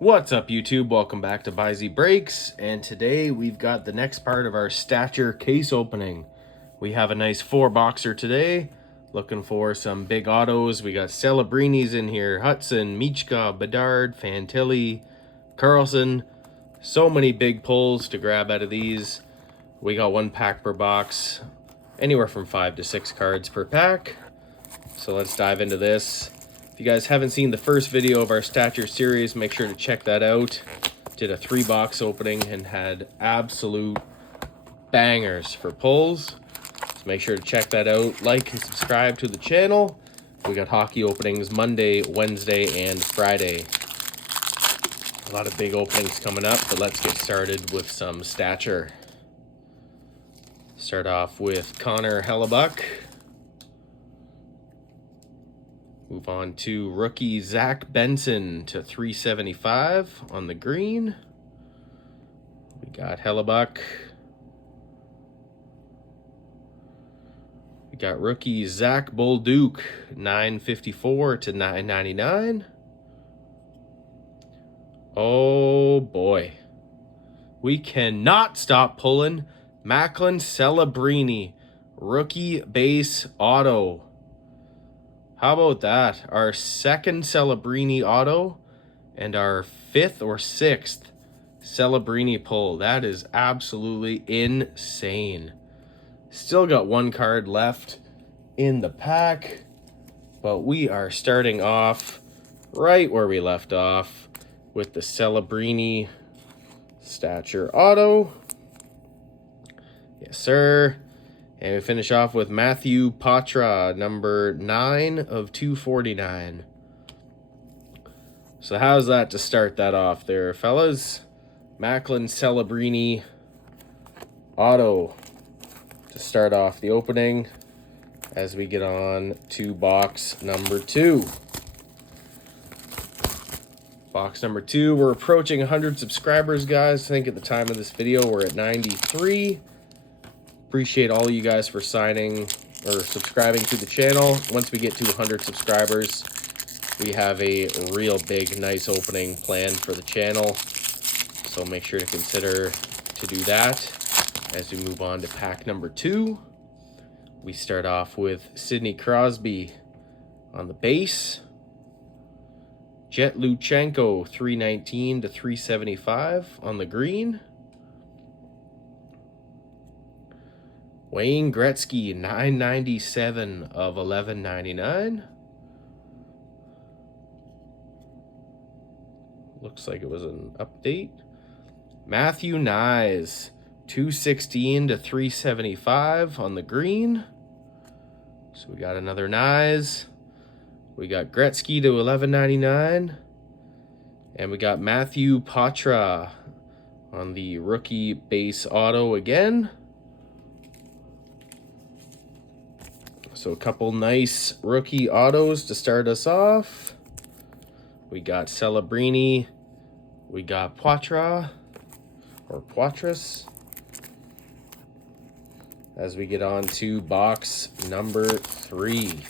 What's up, YouTube? Welcome back to Byzy Breaks, and today we've got the next part of our Stature case opening. We have a nice 4-boxer today, looking for some big autos. We got Celebrinis in here, Hudson, Michka, Bedard, Fantilli, Carlson. So many big pulls to grab out of these. We got 1 pack per box, anywhere from 5 to 6 cards per pack. So let's dive into this. If you guys haven't seen the first video of our Stature series, make sure to check that out. Did a 3-box opening and had absolute bangers for pulls. So make sure to check that out. Like and subscribe to the channel. We got hockey openings Monday, Wednesday, and Friday. A lot of big openings coming up, but let's get started with some Stature. Start off with Connor Hellebuyck. Move on to rookie Zach Benson to 375 on the green. We got Hellebuyck. We got rookie Zach Bolduc, 954 to 999. Oh boy. We cannot stop pulling. Macklin Celebrini, rookie base auto. How about that? Our second Celebrini auto and our 5th or 6th Celebrini pull. That is absolutely insane. Still got 1 card left in the pack, but we are starting off right where we left off with the Celebrini Stature auto. Yes, sir. And we finish off with Matthew Patra, number 9 of 249. So how's that to start that off there, fellas? Macklin Celebrini auto to start off the opening as we get on to box number 2. Box number 2, we're approaching 100 subscribers, guys. I think at the time of this video, we're at 93. Appreciate all of you guys for signing or subscribing to the channel. Once we get to 100 subscribers, we have a real big, nice opening planned for the channel. So make sure to consider to do that as we move on to pack number 2. We start off with Sidney Crosby on the base. Jet Luchenko, 319 to 375 on the green. Wayne Gretzky, 997 of 1199. Looks like it was an update. Matthew Knies, 216 to 375 on the green. So we got another Knies. We got Gretzky to 1199. And we got Matthew Patra on the rookie base auto again. So a couple nice rookie autos to start us off. We got Celebrini. We got Poitras, or Poitras. As we get on to box number 3.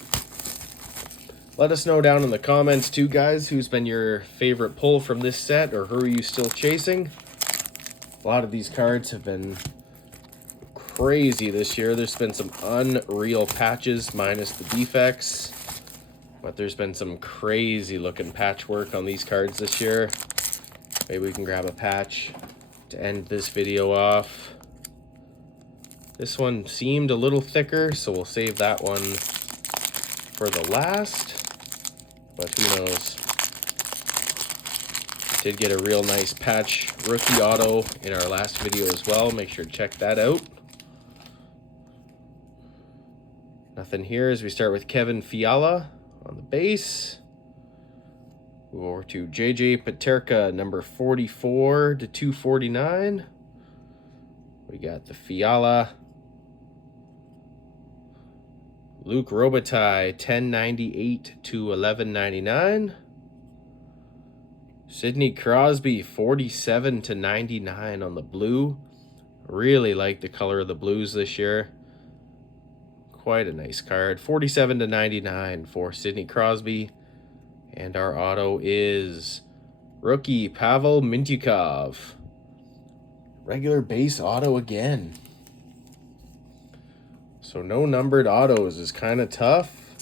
Let us know down in the comments too, guys, who's been your favorite pull from this set, or who are you still chasing? A lot of these cards have been crazy this year. There's been some unreal patches minus the defects, but there's been some crazy looking patchwork on these cards this year. Maybe we can grab a patch to end this video off. This one seemed a little thicker, so we'll save that one for the last, but who knows. Did get a real nice patch rookie auto in our last video as well. Make sure to check that out. Nothing here as we start with Kevin Fiala on the base. Move over to JJ Peterka, number 44 to 249. We got the Fiala. Luc Robitaille, 1098 to 1199. Sidney Crosby, 47 to 99 on the blue. Really like the color of the blues this year. Quite a nice card. 47 to 99 for Sidney Crosby. And our auto is Rookie Pavel Mintyukov. Regular base auto again. So no numbered autos is kind of tough,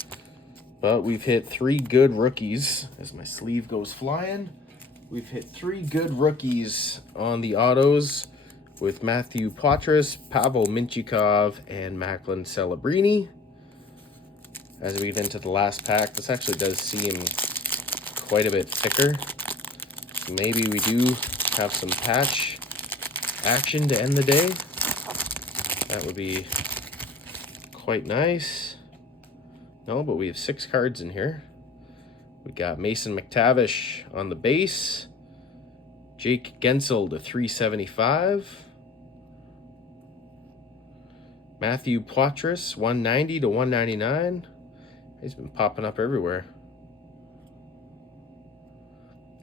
but we've hit 3 good rookies. As my sleeve goes flying, we've hit 3 good rookies on the autos with Matthew Poitras, Pavel Mintyukov, and Macklin Celebrini. As we get into the last pack, this actually does seem quite a bit thicker. So maybe we do have some patch action to end the day. That would be quite nice. No, but we have 6 cards in here. We got Mason McTavish on the base. Jake Gensel to 375. Matthew Poitras, 190 to 199. He's been popping up everywhere.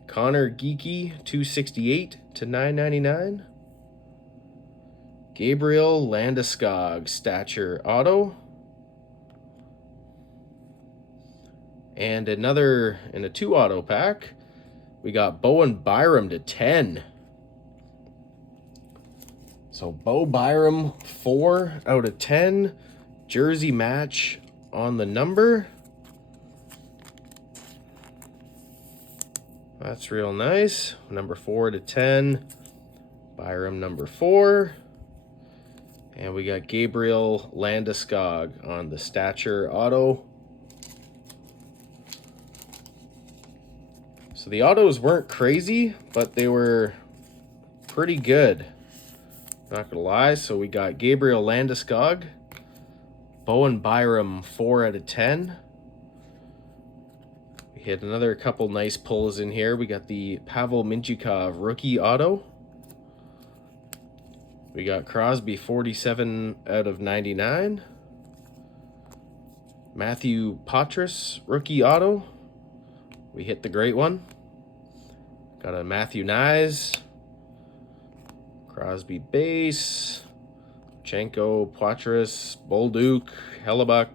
Connor Geeky, 268 to 999. Gabriel Landeskog, Stature Auto. And another in a 2 auto pack, we got Bowen Byram to 10. So Bo Byram, 4 out of 10. Jersey match on the number. That's real nice. Number 4 to 10. Byram number 4. And we got Gabriel Landeskog on the Stature Auto. So the autos weren't crazy, but they were pretty good. Not gonna lie. So we got Gabriel Landeskog. Bowen Byram, 4 out of 10. We hit another couple nice pulls in here. We got the Pavel Mintyukov rookie auto. We got Crosby, 47 out of 99. Matthew Poitras rookie auto. We hit the great one. Got a Matthew Nyes. Crosby base. Chenko, Poitras, Bolduc, Hellebuck,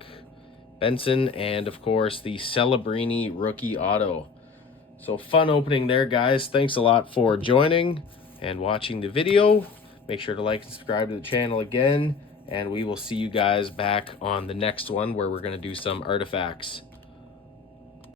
Benson, and of course the Celebrini rookie auto. So fun opening there, guys. Thanks a lot for joining and watching the video. Make sure to like and subscribe to the channel again, and we will see you guys back on the next one where we're going to do some artifacts.